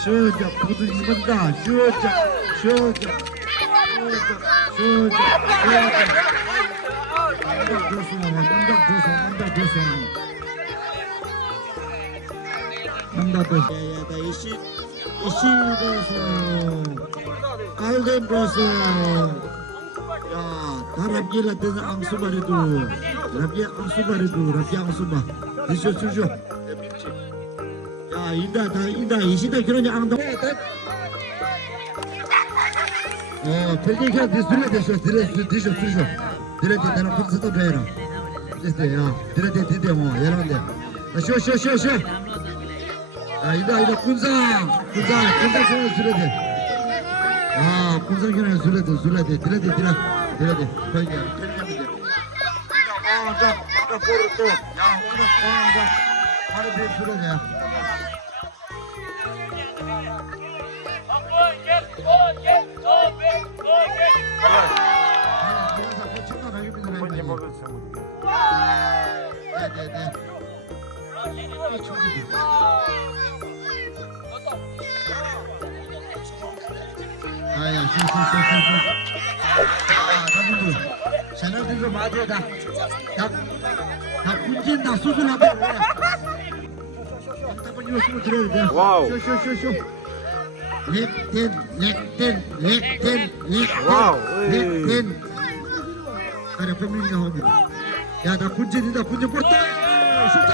쉬어져 모두 입었다 쉬어져 Alden Bose ya tarafgir adın Angsubaredu Rabia Angsuba Disu ya indah isi de kırınca anda pelgeka disu dire tane kutsu da bayram işte ya dire mo yerinde şu ya indah kunza kırın sürede kunza kırın sürede dire koy gel anda porto ya anda hadi bir sürede ya Не может 쟤네들도 맞아 다 군진다 수술하고 한번 이거 숨을 들어야 돼 와우. 쇼 렉텐 와우. 그래 범인이 나옵니다 야나 군진이다 군진 porta 슈터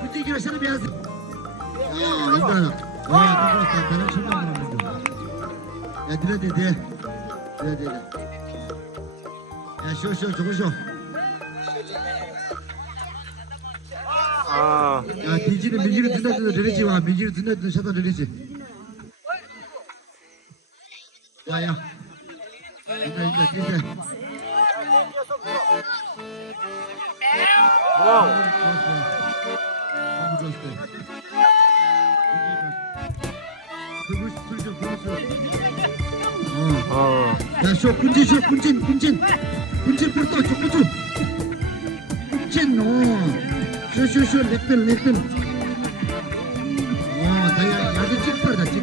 군진이라 사람이 하지 인다 나는 천만 야 들어야 야 쇼 저거 아, 야 디지는 민지를 듣는데도 내리지 와 민지를 듣는데도 셔다 내리지 야야 이제 와우. 너무 좋았어 야쇼 군진 porta çocuğu 군진 쇼 렉들 나 야도 찍버다 찍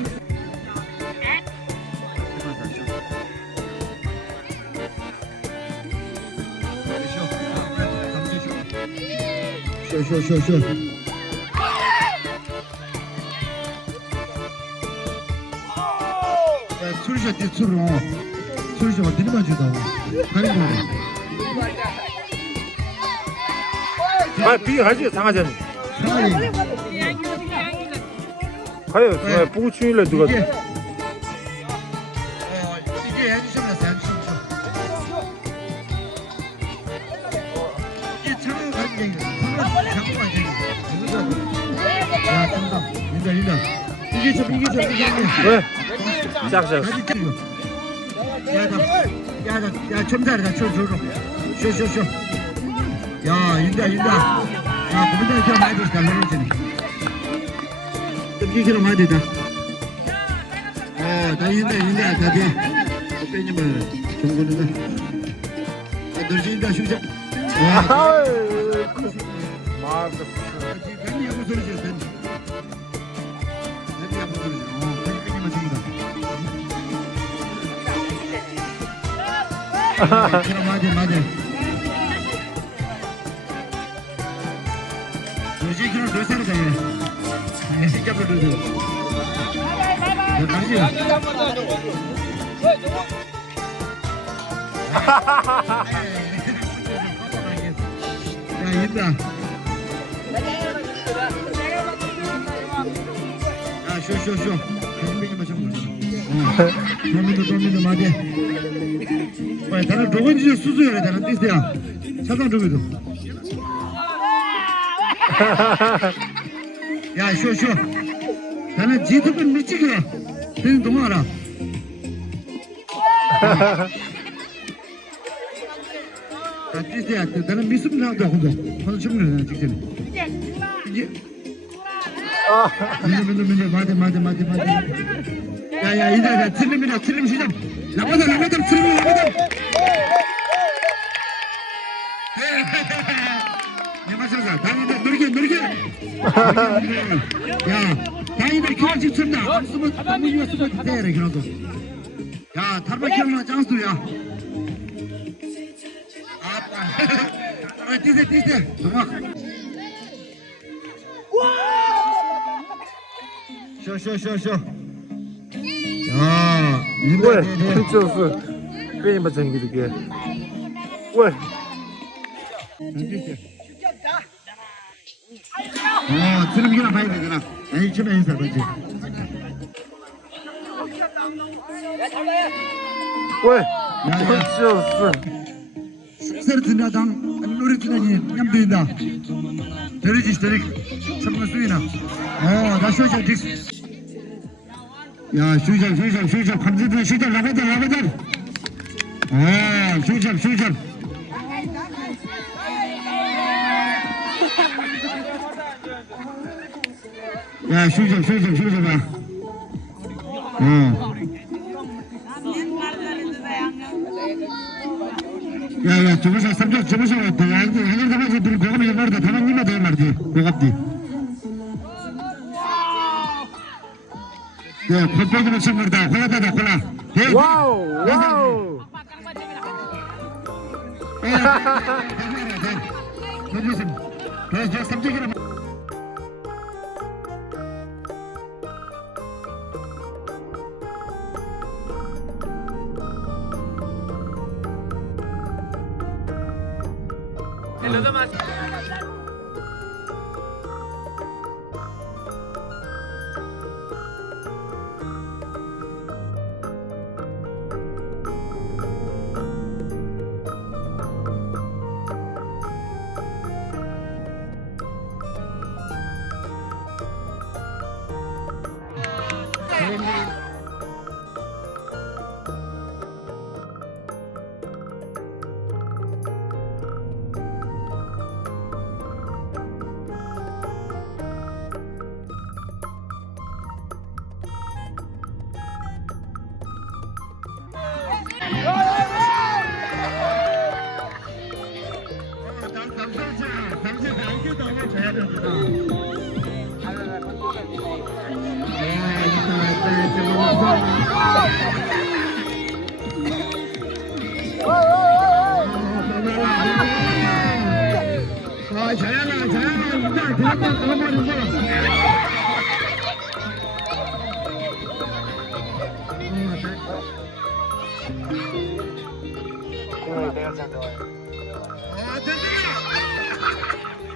쇼 술이 어디를 마주다 가는 거야 아, 비교하지 상하잖아. 차라리 가요. 정말 보고 추일래 누가? 이게 해주셨어 이게 차가 가는 게 장관 야 정답 인다 이게 좀 왜? 짝짝. 야 첨자리다 쇼 야 인다 야 고민다 이렇게 많이 들었다 놀라지네 뜯기기로 많이 되다 나 인다 다돼 빼님을 경고는다 늘진다 쇼 마음도 괜히 아무 소리 줘 괜히 아무 소리 줘 빼님을 죽인다 맞아 요즘 그런 몇 살이다 얘 새끼들도 너 강지야 야 인다 야 쇼 대신배기만 좀 도민도 맞아 다른 조건지 수수해라 다른 뜻이야 사장 조건도 야 쇼 나는 지도면 미치기야 너는 너무 알아 야 뜻이야 나는 미스면 나온다 혼자 혼자 주문해 직전에 이게 맞아 야야 이제 틀림 시작 나가다 틀림 맞춰서 다니들 놀게 야 다니들 기관식 춘다 쓰면 당분이가 쓰면 대래 그래도 야 탈바 기억나 짱수야 아빠 뛰세 정확 쇼 야 왜? 펼쳐서 괜히 맞은 게 왜? 트림기나 봐야 되잖아. 아니, 처음에 인사, 그렇지. 왜? 펼쳐서 숙세를 듣나당, 노래 듣나니, 냠들인다. 데리지, 참나 수이나. 나 쇼장, 야, 쇼장, 감지들, 쇼장, 나가들. 쇼장. 야, 쇼장 봐. 야, 저번에 왔다. 야, 이거 한일 담아서 둘이 고감이 말다. 다만 돼 말지. 고갑디. 야, 콜빼기는 선물다. 콜라다다, 콜라. 와우 저 삼적이라.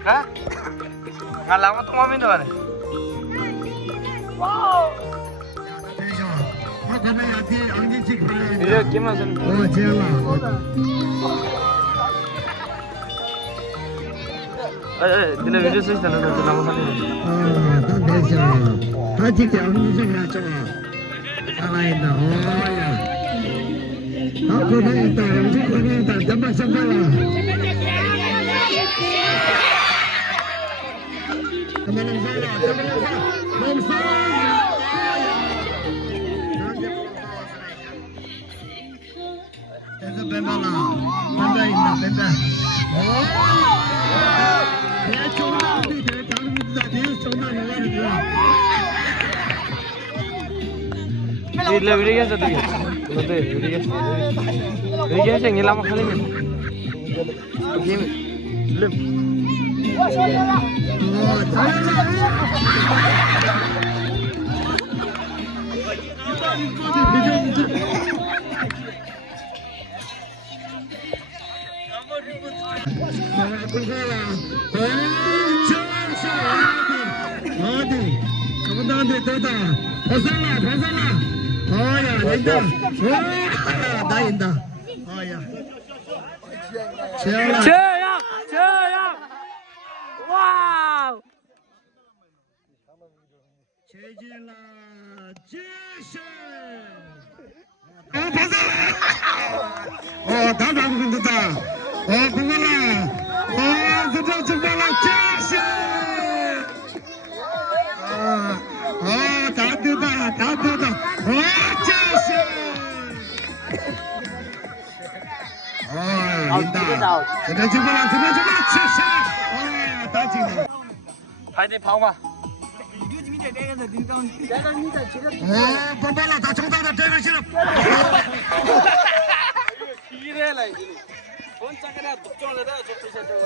Hah? Ngalang mo tumamin doon. 이제 김만 선 재현아. 니네 video 쓰시 되는 거 나무 사진 난 됐어. 같이 경기좀 해줘. 살아있다. 야. 앞으로 있다. 영주 거기 있다. 잠깐 잠깐만. 이래 video 겠어 되게 너도 video 겠어 video 겠어 ngilang kali ni game film 나인다. 재영 와우 제질라 제시. 다 나오는다. 그거라. 진짜 정말라 제시. 다 뜨다. 제시. 인다. 정말라 제시. 파이팅 파오마. bomba 다 정답다 대결 실업. 기대라 이제. 본 짜가라 독점을 해다 저 피셔 저거